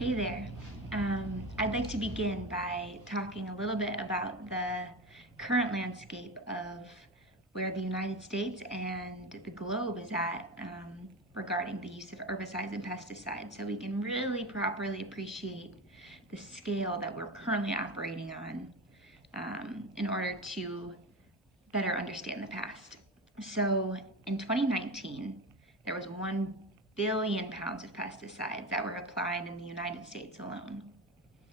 Hey there. I'd like to begin by talking a little bit about the current landscape of where the United States and the globe is at regarding the use of herbicides and pesticides, so we can really properly appreciate the scale that we're currently operating on in order to better understand the past. So in 2019, there was 1 billion pounds of pesticides that were applied in the United States alone.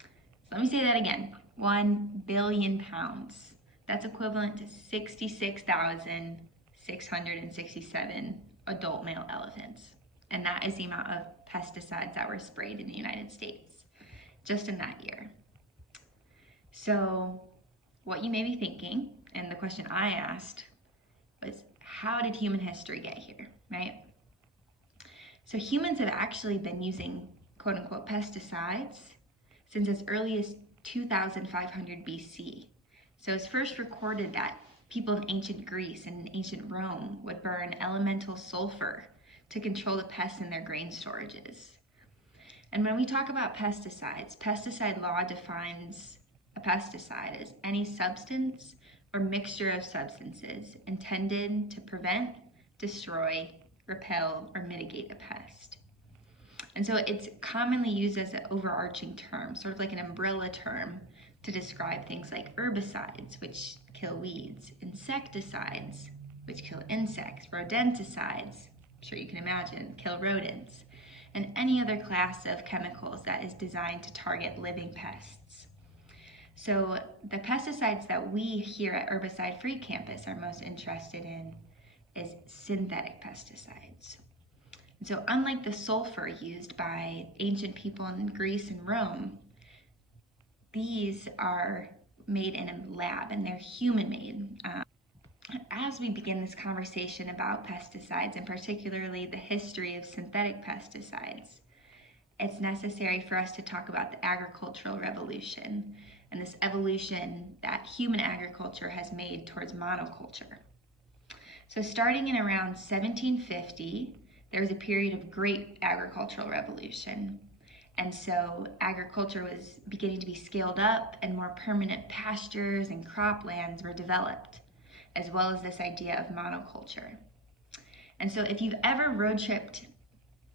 So let me say that again, 1 billion pounds. That's equivalent to 66,667 adult male elephants. And that is the amount of pesticides that were sprayed in the United States just in that year. So what you may be thinking, and the question I asked, was how did human history get here, right? So humans have actually been using quote unquote pesticides since as early as 2500 BC. So it's first recorded that people in ancient Greece and ancient Rome would burn elemental sulfur to control the pests in their grain storages. And when we talk about pesticides, pesticide law defines a pesticide as any substance or mixture of substances intended to prevent, destroy, repel, or mitigate a pest. And so it's commonly used as an overarching term, sort of like an umbrella term to describe things like herbicides, which kill weeds, insecticides, which kill insects, rodenticides, I'm sure you can imagine, kill rodents, and any other class of chemicals that is designed to target living pests. So the pesticides that we here at Herbicide Free Campus are most interested in is synthetic pesticides. And so unlike the sulfur used by ancient people in Greece and Rome, these are made in a lab and they're human-made. As we begin this conversation about pesticides, and particularly the history of synthetic pesticides, it's necessary for us to talk about the agricultural revolution and this evolution that human agriculture has made towards monoculture. So starting in around 1750, there was a period of great agricultural revolution. And so agriculture was beginning to be scaled up and more permanent pastures and croplands were developed, as well as this idea of monoculture. And so if you've ever road tripped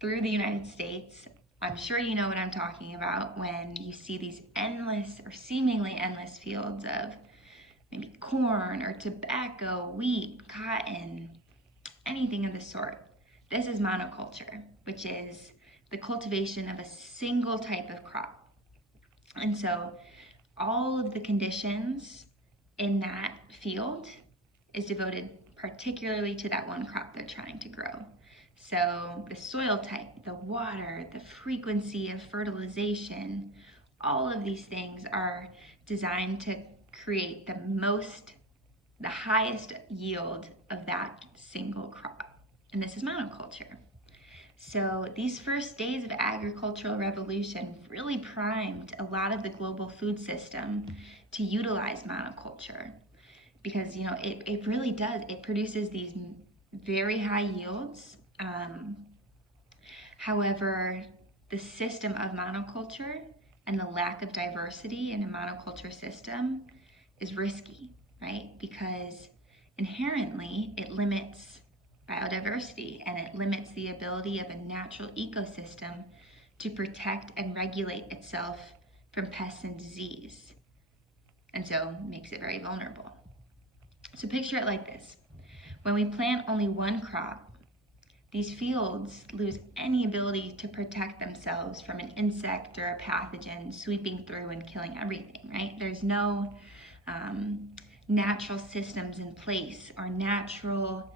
through the United States, I'm sure you know what I'm talking about when you see these endless or seemingly endless fields of maybe corn or tobacco, wheat, cotton, anything of the sort. This is monoculture, which is the cultivation of a single type of crop. And so all of the conditions in that field is devoted particularly to that one crop they're trying to grow. So the soil type, the water, the frequency of fertilization, all of these things are designed to create the highest yield of that single crop. And this is monoculture. So these first days of agricultural revolution really primed a lot of the global food system to utilize monoculture because, it really does. It produces these very high yields. However, the system of monoculture and the lack of diversity in a monoculture system is risky, right? Because inherently it limits biodiversity and it limits the ability of a natural ecosystem to protect and regulate itself from pests and disease. And so makes it very vulnerable. So picture it like this. When we plant only one crop, these fields lose any ability to protect themselves from an insect or a pathogen sweeping through and killing everything, right? There's no natural systems in place or natural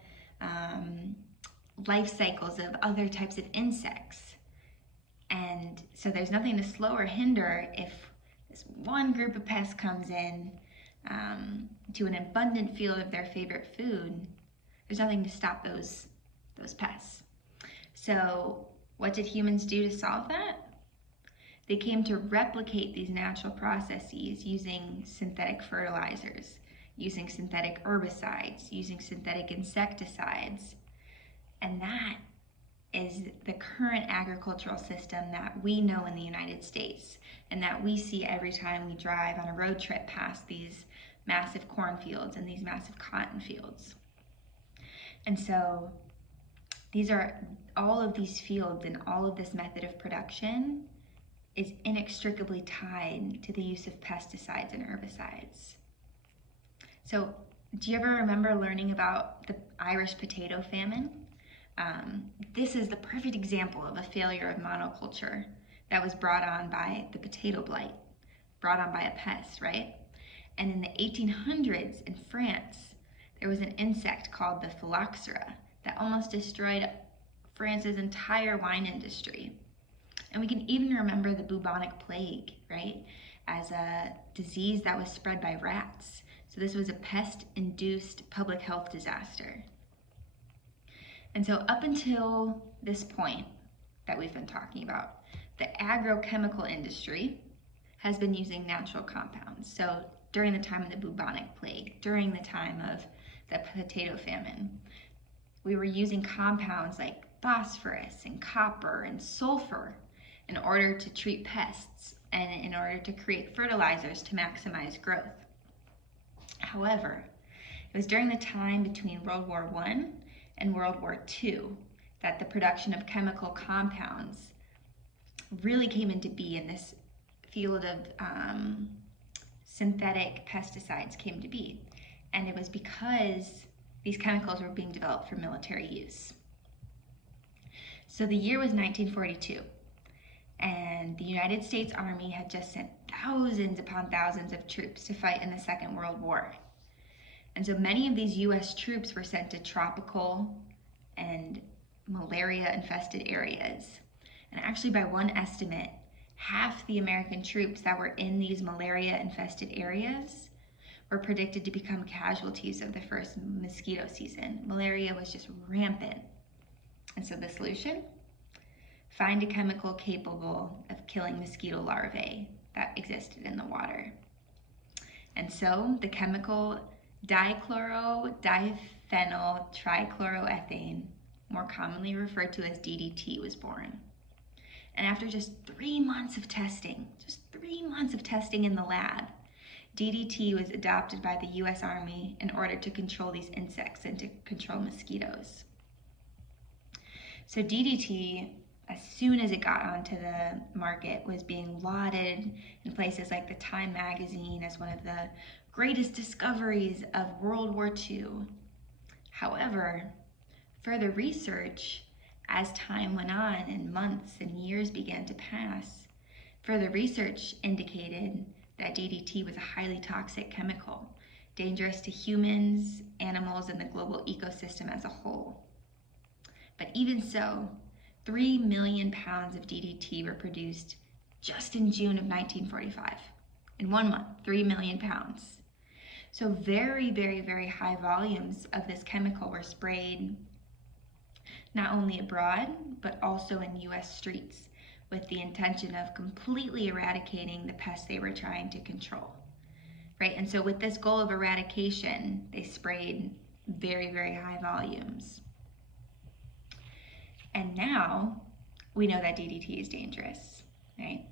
life cycles of other types of insects. And so there's nothing to slow or hinder if this one group of pests comes in to an abundant field of their favorite food. There's nothing to stop those pests. So what did humans do to solve that? They came to replicate these natural processes using synthetic fertilizers, using synthetic herbicides, using synthetic insecticides. And that is the current agricultural system that we know in the United States and that we see every time we drive on a road trip past these massive cornfields and these massive cotton fields. And so all of these fields and all of this method of production is inextricably tied to the use of pesticides and herbicides. So do you ever remember learning about the Irish potato famine? This is the perfect example of a failure of monoculture that was brought on by the potato blight, brought on by a pest, right? And in the 1800s in France, there was an insect called the phylloxera that almost destroyed France's entire wine industry. And we can even remember the bubonic plague, right, as a disease that was spread by rats. So this was a pest-induced public health disaster. And so up until this point that we've been talking about, the agrochemical industry has been using natural compounds. So during the time of the bubonic plague, during the time of the potato famine, we were using compounds like phosphorus and copper and sulfur in order to treat pests and in order to create fertilizers to maximize growth. However, it was during the time between World War I and World War II that the production of chemical compounds really came into being, in this field of synthetic pesticides came to be. And it was because these chemicals were being developed for military use. So the year was 1942, and the United States Army had just sent thousands upon thousands of troops to fight in the Second World War. And so many of these US troops were sent to tropical and malaria-infested areas. And actually, by one estimate, half the American troops that were in these malaria-infested areas were predicted to become casualties of the first mosquito season. Malaria was just rampant. And so the solution? Find a chemical capable of killing mosquito larvae that existed in the water. And so the chemical dichloro-diphenyl-trichloroethane, more commonly referred to as DDT, was born. And after just 3 months of testing, in the lab, DDT was adopted by the US Army in order to control these insects and to control mosquitoes. So DDT, as soon as it got onto the market, was being lauded in places like the Time magazine as one of the greatest discoveries of World War II. However, further research, as time went on and months and years began to pass, further research indicated that DDT was a highly toxic chemical, dangerous to humans, animals, and the global ecosystem as a whole. But even so, 3 million pounds of DDT were produced just in June of 1945. In 1 month, 3 million pounds. So very, very, very high volumes of this chemical were sprayed not only abroad, but also in US streets, with the intention of completely eradicating the pests they were trying to control, right? And so with this goal of eradication, they sprayed very, very high volumes. And now we know that DDT is dangerous, right?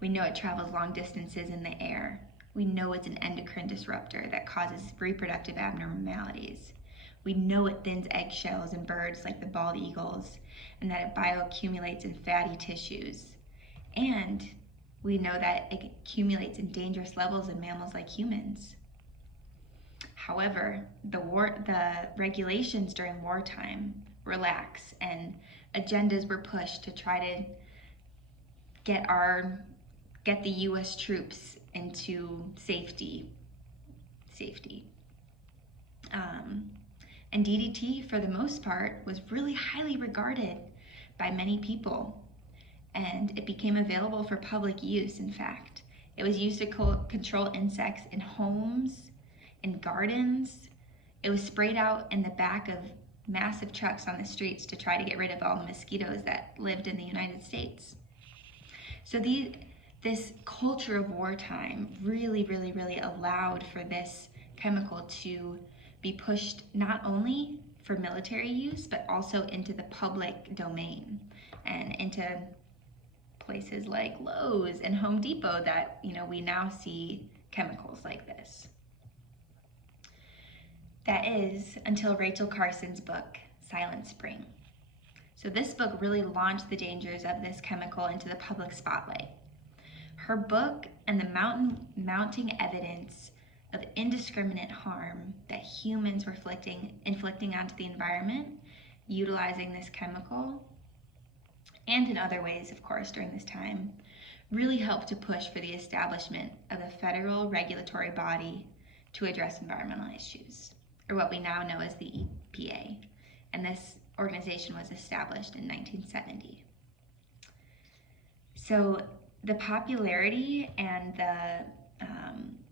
We know it travels long distances in the air. We know it's an endocrine disruptor that causes reproductive abnormalities. We know it thins eggshells in birds like the bald eagles, and that it bioaccumulates in fatty tissues. And we know that it accumulates in dangerous levels in mammals like humans. However, the regulations during wartime relax, and agendas were pushed to try to get the US troops into safety. And DDT, for the most part, was really highly regarded by many people, and it became available for public use. In fact, it was used to control insects in homes, in gardens. It was sprayed out in the back of massive trucks on the streets to try to get rid of all the mosquitoes that lived in the United States. So this culture of wartime really, really allowed for this chemical to be pushed not only for military use, but also into the public domain and into places like Lowe's and Home Depot that, we now see chemicals like this. That is until Rachel Carson's book, Silent Spring. So this book really launched the dangers of this chemical into the public spotlight. Her book and the mounting evidence of indiscriminate harm that humans were inflicting onto the environment, utilizing this chemical, and in other ways, of course, during this time, really helped to push for the establishment of a federal regulatory body to address environmental issues, or what we now know as the EPA. And this organization was established in 1970. So the popularity and the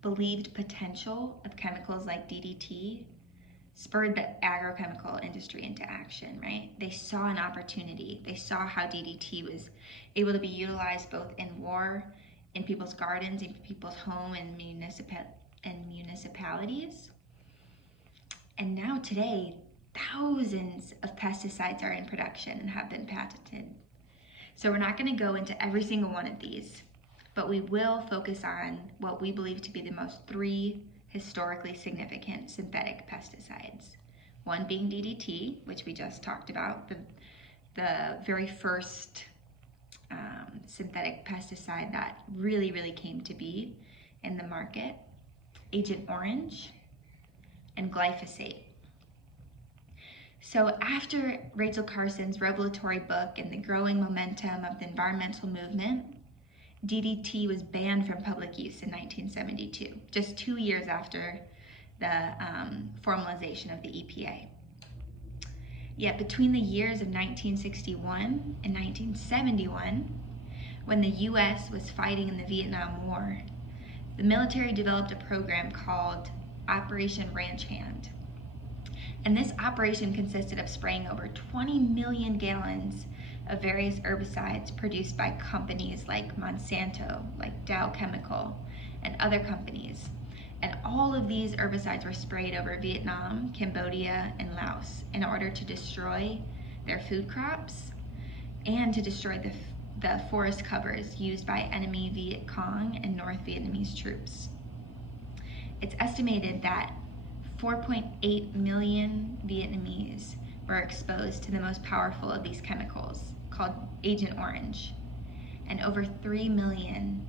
believed potential of chemicals like DDT spurred the agrochemical industry into action, right? They saw an opportunity. They saw how DDT was able to be utilized both in war, in people's gardens, in people's homes, and municipalities. And now today, thousands of pesticides are in production and have been patented. So we're not going to go into every single one of these, but we will focus on what we believe to be the most three historically significant synthetic pesticides. One being DDT, which we just talked about, the very first synthetic pesticide that really came to be in the market, Agent Orange, and glyphosate. So after Rachel Carson's revelatory book and the growing momentum of the environmental movement, DDT was banned from public use in 1972, just 2 years after the formalization of the EPA. Yet between the years of 1961 and 1971, when the US was fighting in the Vietnam War, the military developed a program called Operation Ranch Hand. And this operation consisted of spraying over 20 million gallons of various herbicides produced by companies like Monsanto, like Dow Chemical, and other companies. And all of these herbicides were sprayed over Vietnam, Cambodia, and Laos in order to destroy their food crops and to destroy the forest covers used by enemy Viet Cong and North Vietnamese troops. It's estimated that 4.8 million Vietnamese were exposed to the most powerful of these chemicals, called Agent Orange, and over 3 million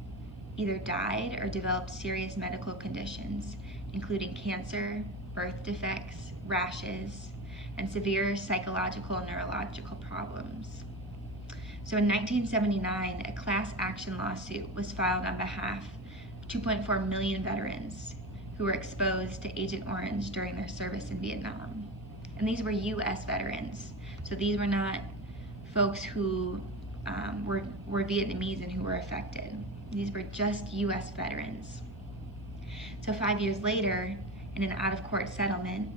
either died or developed serious medical conditions, including cancer, birth defects, rashes, and severe psychological and neurological problems. So in 1979, a class action lawsuit was filed on behalf of 2.4 million veterans who were exposed to Agent Orange during their service in Vietnam. And these were US veterans. So these were not folks who were Vietnamese and who were affected. These were just US veterans. So 5 years later, in an out-of-court settlement,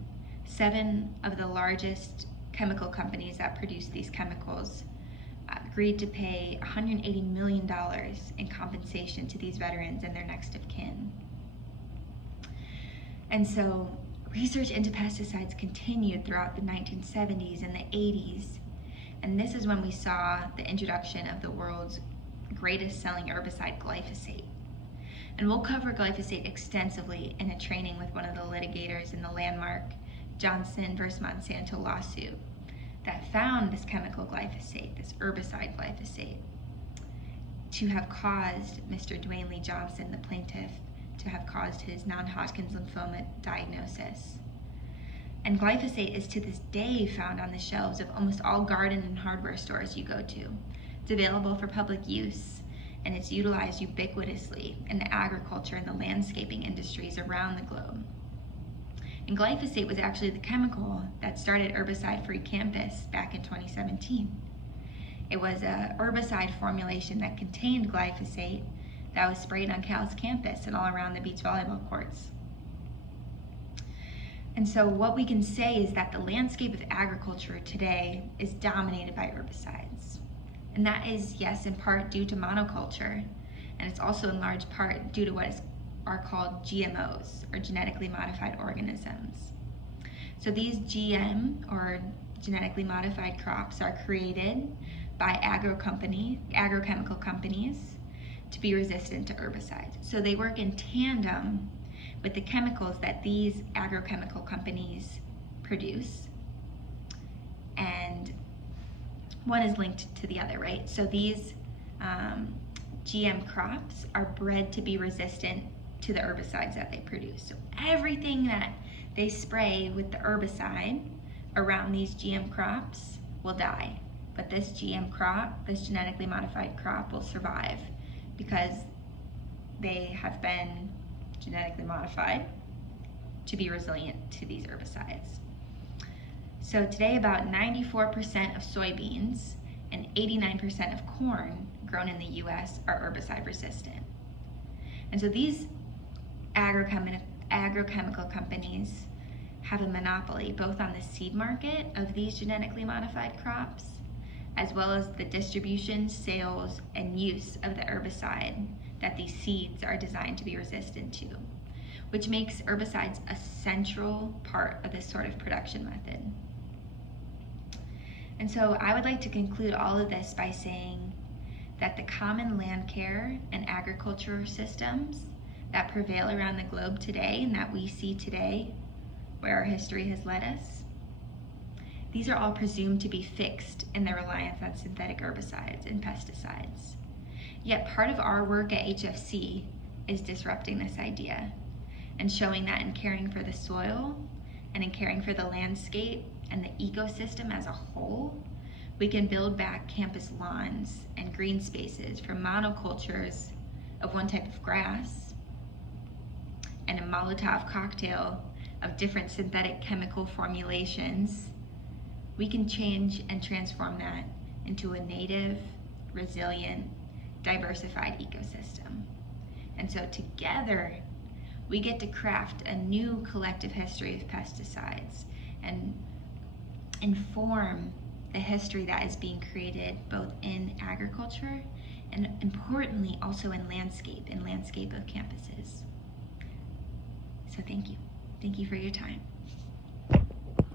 7 of the largest chemical companies that produce these chemicals agreed to pay $180 million in compensation to these veterans and their next of kin. And so research into pesticides continued throughout the 1970s and the 80s. And this is when we saw the introduction of the world's greatest selling herbicide, glyphosate. And we'll cover glyphosate extensively in a training with one of the litigators in the landmark Johnson versus Monsanto lawsuit that found this chemical glyphosate, this herbicide glyphosate, to have caused Mr. Dwayne Lee Johnson, the plaintiff, to have caused his non-Hodgkin's lymphoma diagnosis. And glyphosate is to this day found on the shelves of almost all garden and hardware stores you go to. It's available for public use, and it's utilized ubiquitously in the agriculture and the landscaping industries around the globe. And glyphosate was actually the chemical that started Herbicide-Free Campus back in 2017. It was a herbicide formulation that contained glyphosate that was sprayed on Cal's campus and all around the beach volleyball courts. And so what we can say is that the landscape of agriculture today is dominated by herbicides. And that is, yes, in part due to monoculture, and it's also in large part due to what are called GMOs, or genetically modified organisms. So these GM, or genetically modified crops, are created by agrochemical companies to be resistant to herbicides. So they work in tandem with the chemicals that these agrochemical companies produce, and one is linked to the other, right? So these GM crops are bred to be resistant to the herbicides that they produce. So everything that they spray with the herbicide around these GM crops will die. But this GM crop, this genetically modified crop, will survive because they have been genetically modified to be resilient to these herbicides. So today, about 94% of soybeans and 89% of corn grown in the US are herbicide resistant. And so these agrochemical companies have a monopoly both on the seed market of these genetically modified crops, as well as the distribution, sales, and use of the herbicide that these seeds are designed to be resistant to, which makes herbicides a central part of this sort of production method. And so I would like to conclude all of this by saying that the common land care and agriculture systems that prevail around the globe today and that we see today, where our history has led us, these are all presumed to be fixed in their reliance on synthetic herbicides and pesticides. Yet part of our work at HFC is disrupting this idea and showing that in caring for the soil and in caring for the landscape and the ecosystem as a whole, we can build back campus lawns and green spaces from monocultures of one type of grass and a Molotov cocktail of different synthetic chemical formulations. We can change and transform that into a native, resilient, diversified ecosystem. And so together, we get to craft a new collective history of pesticides and inform the history that is being created both in agriculture and, importantly, also in landscape of campuses. So thank you. Thank you for your time.